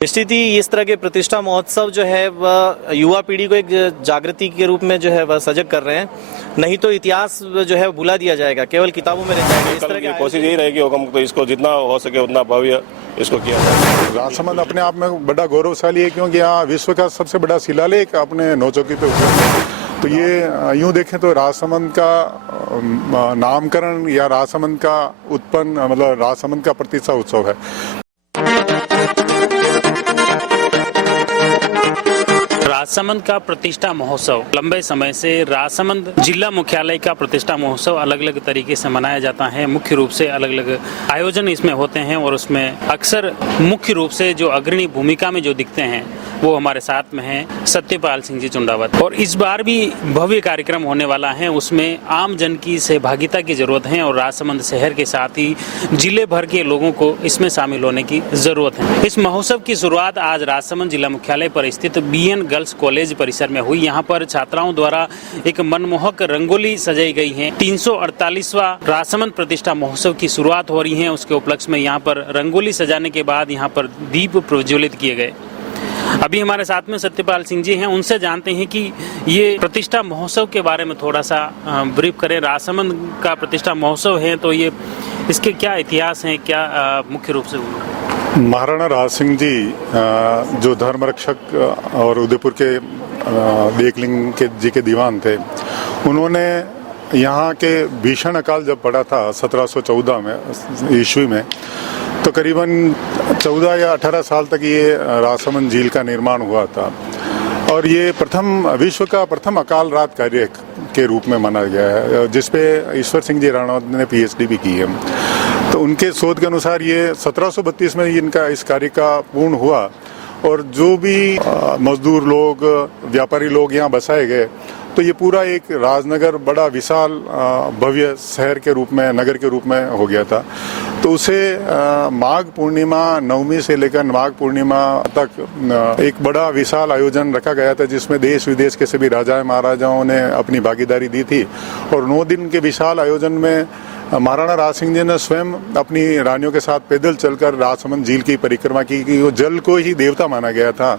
स्थिति इस तरह के प्रतिष्ठा महोत्सव जो है वह युवा पीढ़ी को एक जागृति के रूप में जो है वह सजग कर रहे हैं। नहीं तो इतिहास जो है भुला दिया जाएगा, केवल किताबों में रह जाएगा। इस तरह की कोशिश यही रहेगी हुकम तो इसको जितना हो सके उतना भव्य इसको किया जाए। राजसमंद अपने आप में बड़ा गौरवशाली है, क्योंकि यहाँ विश्व का सबसे बड़ा शिलालेख अपने नौचौकी पे उपलब्ध है। तो ये यूँ देखें तो राजसमंद का नामकरण या राजसमंद का उत्पन्न मतलब राजसमंद का प्रतिष्ठा उत्सव है। राजसमंद का प्रतिष्ठा महोत्सव लंबे समय से राजसमंद जिला मुख्यालय का प्रतिष्ठा महोत्सव अलग अलग तरीके से मनाया जाता है। मुख्य रूप से अलग अलग आयोजन इसमें होते हैं और उसमें अक्सर मुख्य रूप से जो अग्रणी भूमिका में जो दिखते हैं वो हमारे साथ में हैं सत्यपाल सिंह जी चुंडावत। और इस बार भी भव्य कार्यक्रम होने वाला है, उसमें आम जन की सहभागिता की जरूरत है और राजसमंद शहर के साथ ही जिले भर के लोगों को इसमें शामिल होने की जरूरत है। इस महोत्सव की शुरुआत आज राजसमंद जिला मुख्यालय पर स्थित BN गर्ल्स कॉलेज परिसर में हुई। यहाँ पर छात्राओं द्वारा एक मनमोहक रंगोली सजाई गई है। 348वां राजसमंद प्रतिष्ठा महोत्सव की शुरुआत हो रही है। उसके उपलक्ष्य में यहाँ पर रंगोली सजाने के बाद यहाँ पर दीप प्रज्वलित किए गए। अभी हमारे साथ में सत्यपाल सिंह जी हैं, उनसे जानते हैं कि ये प्रतिष्ठा महोत्सव के बारे में थोड़ा सा ब्रीफ करें। राजसमंद का प्रतिष्ठा महोत्सव है तो ये इसके क्या इतिहास है, क्या मुख्य रूप से हुआ? महाराणा राज सिंह जी जो धर्म रक्षक और उदयपुर के देखलिंग के जी के दीवान थे, उन्होंने यहाँ के भीषण अकाल जब पड़ा था 1714 में ईस्वी में, तो करीबन 14 या 18 साल तक ये राजसमंद झील का निर्माण हुआ था और ये विश्व का प्रथम अकाल रात कार्य के रूप में माना गया है, जिसपे ईश्वर सिंह जी राणा ने PhD भी की है। तो उनके शोध के अनुसार ये 1732 में इनका इस कार्य का पूर्ण हुआ और जो भी मजदूर लोग, व्यापारी लोग यहाँ बसाए गए, तो ये पूरा एक राजनगर बड़ा विशाल भव्य शहर के रूप में, नगर के रूप में हो गया था। तो उसे माघ पूर्णिमा नवमी से लेकर माघ पूर्णिमा तक एक बड़ा विशाल आयोजन रखा गया था, जिसमें देश विदेश के सभी राजाएं महाराजाओं ने अपनी भागीदारी दी थी। और 9 दिन के विशाल आयोजन में महाराणा राज सिंह जी ने स्वयं अपनी रानियों के साथ पैदल चलकर राजसमंद झील की परिक्रमा की, कि वो जल को ही देवता माना गया था।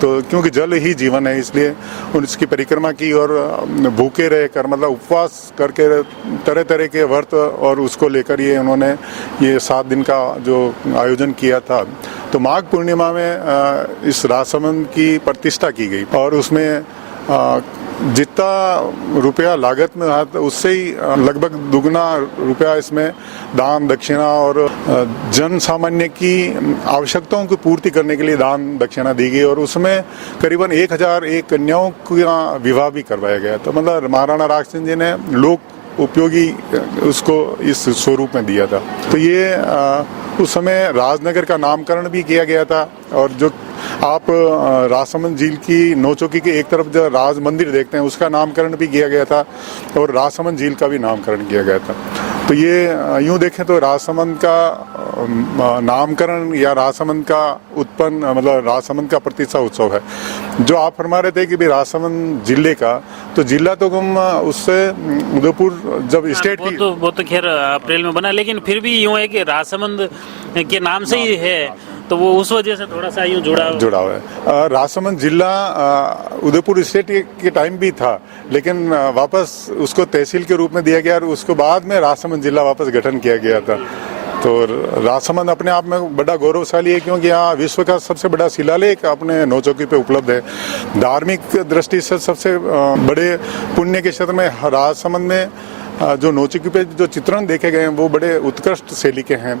तो क्योंकि जल ही जीवन है, इसलिए उसकी परिक्रमा की और भूखे रहकर मतलब उपवास करके तरह तरह के व्रत और उसको लेकर ये उन्होंने ये 7 दिन का जो आयोजन किया था। तो माघ पूर्णिमा में इस राजसमंद की प्रतिष्ठा की गई और उसमें जितना रुपया लागत में रहा था उससे ही लगभग दुगना रुपया इसमें दान दक्षिणा और जन सामान्य की आवश्यकताओं की पूर्ति करने के लिए दान दक्षिणा दी गई और उसमें करीबन 1001 कन्याओं का विवाह भी करवाया गया। तो मतलब महाराणा राज सिंह जी ने लोक उपयोगी उसको इस स्वरूप में दिया था। तो ये उस समय राजनगर का नामकरण भी किया गया था और जो आप राजसमंद झील की नौचौकी के एक तरफ जो राज मंदिर देखते हैं उसका नामकरण भी किया गया था और राजसमंद झील का भी नामकरण किया गया था। तो ये यूँ देखें तो राजसमंद का नामकरण या राजसमंद का उत्पन्न मतलब राजसमंद का प्रतिष्ठा उत्सव है। जो आप फरमा रहे थे कि भाई राजसमंद जिले का, तो जिला तो हम उससे उदयपुर जब स्टेट की वो तो खैर अप्रैल में बना, लेकिन फिर भी यूँ है कि राजसमंद के नाम से ही है तो वो उस वजह से थोड़ा सा यूँ जुड़ा हुआ है। राजसमंद जिला उदयपुर स्टेट के टाइम भी था, लेकिन वापस उसको तहसील के रूप में दिया गया और उसके बाद में राजसमंद जिला वापस गठन किया गया था। तो राजसमंद अपने आप में बड़ा गौरवशाली है, क्योंकि यहाँ विश्व का सबसे बड़ा शिलालेख अपने नौचौकी पे उपलब्ध है। धार्मिक दृष्टि से सबसे बड़े पुण्य के क्षेत्र में राजसमंद में जो नौचौकी पे जो चित्रण देखे गए हैं वो बड़े उत्कृष्ट शैली के हैं।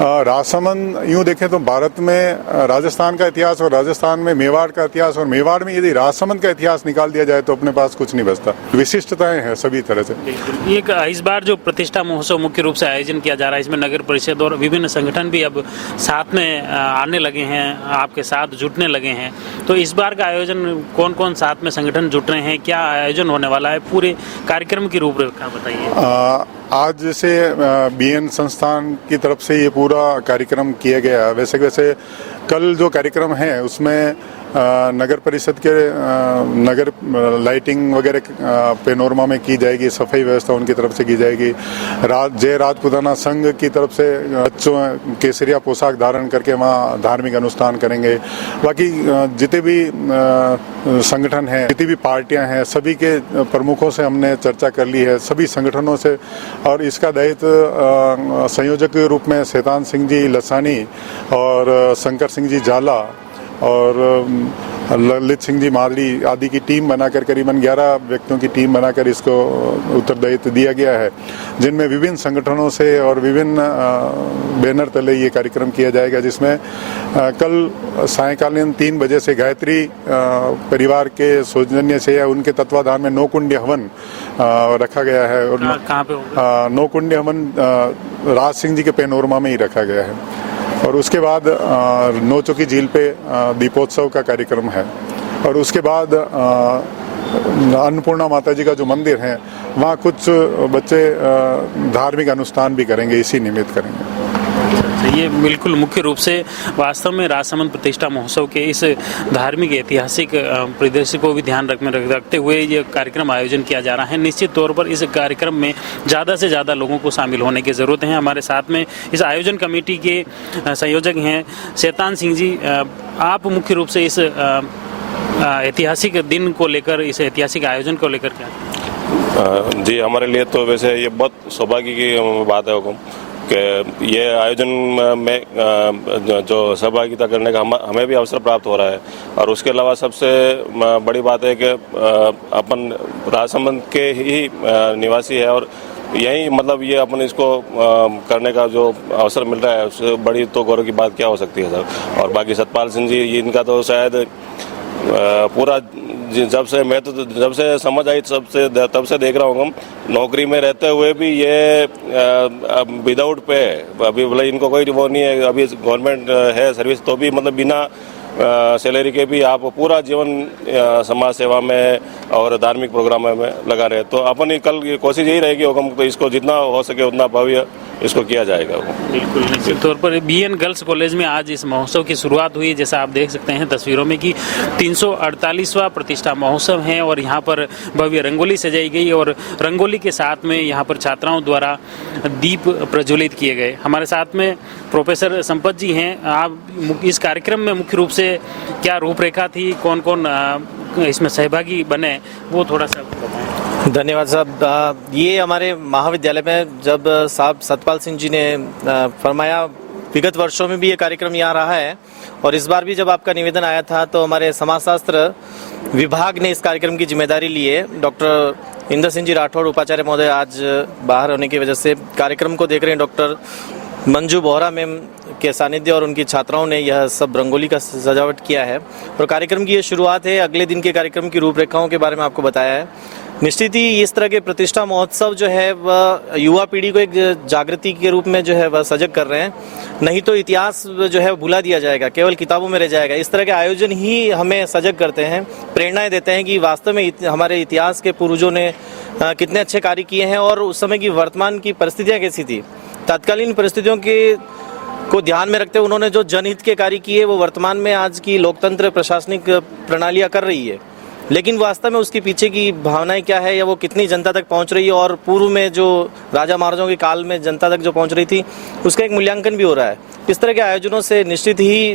राजसमंद यूँ देखें तो भारत में राजस्थान का इतिहास और राजस्थान में मेवाड़ का इतिहास और मेवाड़ में यदि राजसमंद का इतिहास निकाल दिया जाए तो अपने पास कुछ नहीं बचता। विशिष्टताएं हैं सभी तरह से। एक इस बार जो प्रतिष्ठा महोत्सव मुख्य रूप से आयोजन किया जा रहा है, इसमें नगर परिषद और विभिन्न संगठन भी अब साथ में आने लगे हैं, आपके साथ जुटने लगे हैं। तो इस बार का आयोजन कौन कौन साथ में संगठन जुट रहे हैं, क्या आयोजन होने वाला है, पूरे कार्यक्रम की रूपरेखा बताइए। आज जैसे BN संस्थान की तरफ से ये पूरा कार्यक्रम किया गया, वैसे कल जो कार्यक्रम है उसमें नगर परिषद के नगर लाइटिंग वगैरह पेनोरमा में की जाएगी, सफाई व्यवस्था उनकी तरफ से की जाएगी। जय राजपुताना संघ की तरफ से बच्चों केसरिया पोशाक धारण करके वहाँ धार्मिक अनुष्ठान करेंगे। बाकी जितने भी संगठन हैं, जितनी भी पार्टियां हैं, सभी के प्रमुखों से हमने चर्चा कर ली है, सभी संगठनों से। और इसका दायित्व संयोजक के रूप में शैतान सिंह जी लसानी और शंकर सिंह जी झाला और ललित सिंह जी मादड़ी आदि की टीम बनाकर करीबन 11 व्यक्तियों की टीम बनाकर इसको उत्तरदायित्व दिया गया है, जिनमें विभिन्न संगठनों से और विभिन्न बैनर तले ये कार्यक्रम किया जाएगा। जिसमें कल सायंकालीन 3 बजे से गायत्री परिवार के सौजन्य से या उनके तत्वाधान में नौकुंड हवन रखा गया है। और कहाँ पे होगा? नौकुंड हवन राज सिंह जी के पेनोरमा में ही रखा गया है। और उसके बाद नौचौकी झील पे दीपोत्सव का कार्यक्रम है। और उसके बाद अन्नपूर्णा माता जी का जो मंदिर है वहाँ कुछ बच्चे धार्मिक अनुष्ठान भी करेंगे, इसी निमित्त करेंगे। ये बिल्कुल मुख्य रूप से वास्तव में राजसमंद प्रतिष्ठा महोत्सव के इस धार्मिक ऐतिहासिक परिदृश्य को भी ध्यान रखते हुए ये कार्यक्रम आयोजन किया जा रहा है। निश्चित तौर पर इस कार्यक्रम में ज़्यादा से ज़्यादा लोगों को शामिल होने की ज़रूरत है। हमारे साथ में इस आयोजन कमेटी के संयोजक हैं शैतान सिंह जी। आप मुख्य रूप से इस ऐतिहासिक दिन को लेकर, इस ऐतिहासिक आयोजन को लेकर क्या? जी, हमारे लिए तो वैसे ये बहुत सौभाग्य की बात है हुकुम कि ये आयोजन में जो सहभागिता करने का हमें भी अवसर प्राप्त हो रहा है। और उसके अलावा सबसे बड़ी बात है कि अपन राजसमंद के ही निवासी है और यही मतलब ये अपन इसको करने का जो अवसर मिल रहा है उससे बड़ी तो गौरव की बात क्या हो सकती है सर। और बाकी सतपाल सिंह जी, इनका तो शायद पूरा जब से समझ आई तब से देख रहा हूँ हम, नौकरी में रहते हुए भी ये विदाउट पे अभी बोले इनको कोई वो नहीं है, अभी गवर्नमेंट है सर्विस तो भी मतलब बिना सैलरी के भी आप पूरा जीवन समाज सेवा में और धार्मिक प्रोग्राम में लगा रहे। तो अपन कल कोशिश यही रहेगी हुकम तो इसको जितना हो सके उतना भव्य इसको किया जाएगा। बिल्कुल निश्चित तौर पर BN गर्ल्स कॉलेज में आज इस महोत्सव की शुरुआत हुई। जैसा आप देख सकते हैं तस्वीरों में कि 348वां प्रतिष्ठा महोत्सव है और यहाँ पर भव्य रंगोली सजाई गई और रंगोली के साथ में यहाँ पर छात्राओं द्वारा दीप प्रज्वलित किए गए। हमारे साथ में प्रोफेसर संपत जी हैं। आप इस कार्यक्रम में मुख्य रूप से क्या रूपरेखा थी, कौन कौन इसमें सहभागी बने, वो थोड़ा सा बताएं। धन्यवाद साहब। ये हमारे महाविद्यालय में जब साहब सतपाल सिंह जी ने फरमाया, विगत वर्षों में भी ये कार्यक्रम यहाँ रहा है और इस बार भी जब आपका निवेदन आया था तो हमारे समाजशास्त्र विभाग ने इस कार्यक्रम की जिम्मेदारी ली है। डॉक्टर इंद्र सिंह जी राठौड़ उपाचार्य महोदय आज बाहर होने की वजह से कार्यक्रम को देख रहे हैं। डॉक्टर मंजू बोहरा मैम के सानिध्य और उनकी छात्राओं ने यह सब रंगोली का सजावट किया है और कार्यक्रम की ये शुरुआत है। अगले दिन के कार्यक्रम की रूपरेखाओं के बारे में आपको बताया है। निश्चित ही इस तरह के प्रतिष्ठा महोत्सव जो है वह युवा पीढ़ी को एक जागृति के रूप में जो है वह सजग कर रहे हैं। नहीं तो इतिहास जो है भुला दिया जाएगा, केवल किताबों में रह जाएगा। इस तरह के आयोजन ही हमें सजग करते हैं, प्रेरणाएं देते हैं कि वास्तव में हमारे इतिहास के पूर्वजों ने कितने अच्छे कार्य किए हैं और उस समय की वर्तमान की परिस्थितियाँ कैसी थी। तत्कालीन परिस्थितियों को ध्यान में रखते हुए उन्होंने जो जनहित के कार्य किए वो वर्तमान में आज की लोकतंत्र प्रशासनिक प्रणालियाँ कर रही है, लेकिन वास्तव में उसके पीछे की भावनाएं क्या है या वो कितनी जनता तक पहुंच रही है और पूर्व में जो राजा महाराजाओं के काल में जनता तक जो पहुंच रही थी उसका एक मूल्यांकन भी हो रहा है। इस तरह के आयोजनों से निश्चित ही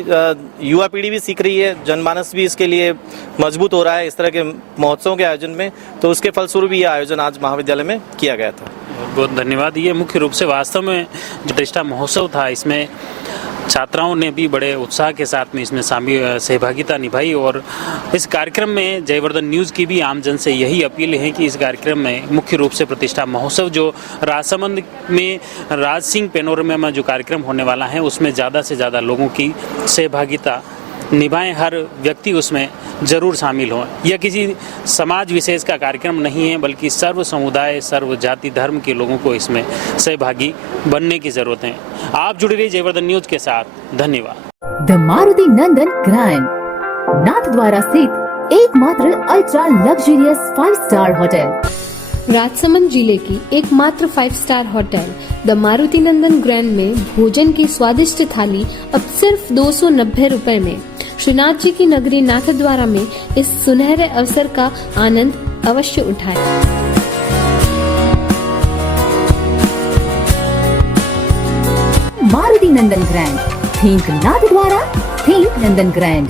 युवा पीढ़ी भी सीख रही है, जनमानस भी इसके लिए मजबूत हो रहा है इस तरह के महोत्सवों के आयोजन में। तो उसके फलस्वरूप ये आयोजन आज महाविद्यालय में किया गया था। बहुत धन्यवाद। ये मुख्य रूप से वास्तव में जो प्रतिष्ठा महोत्सव था इसमें छात्राओं ने भी बड़े उत्साह के साथ में इसमें सहभागिता निभाई और इस कार्यक्रम में जयवर्धन न्यूज़ की भी आमजन से यही अपील है कि इस कार्यक्रम में मुख्य रूप से प्रतिष्ठा महोत्सव जो राजसमंद में राज सिंह पेनोरमा में जो कार्यक्रम होने वाला है उसमें ज़्यादा से ज़्यादा लोगों की सहभागिता निभाएं, हर व्यक्ति उसमें जरूर शामिल हो। यह किसी समाज विशेष का कार्यक्रम नहीं है बल्कि सर्व समुदाय, सर्व जाति धर्म के लोगों को इसमें सहभागी बनने की जरूरत है। आप जुड़े रहिए जयवर्धन न्यूज के साथ। धन्यवाद। The Maruti Nandan grand Nathdwara स्थित एकमात्र ultra luxurious 5 star hotel Rajsamand जिले की एकमात्र 5 star hotel the Maruti Nandan grand में भोजन की स्वादिष्ट थाली अब सिर्फ 290 रुपए में। श्रीनाथ जी की नगरी नाथद्वारा में इस सुनहरे अवसर का आनंद अवश्य उठाएं। मारुति नंदन ग्रैंड, थिंक नाथद्वारा, थिंक नंदन ग्रैंड।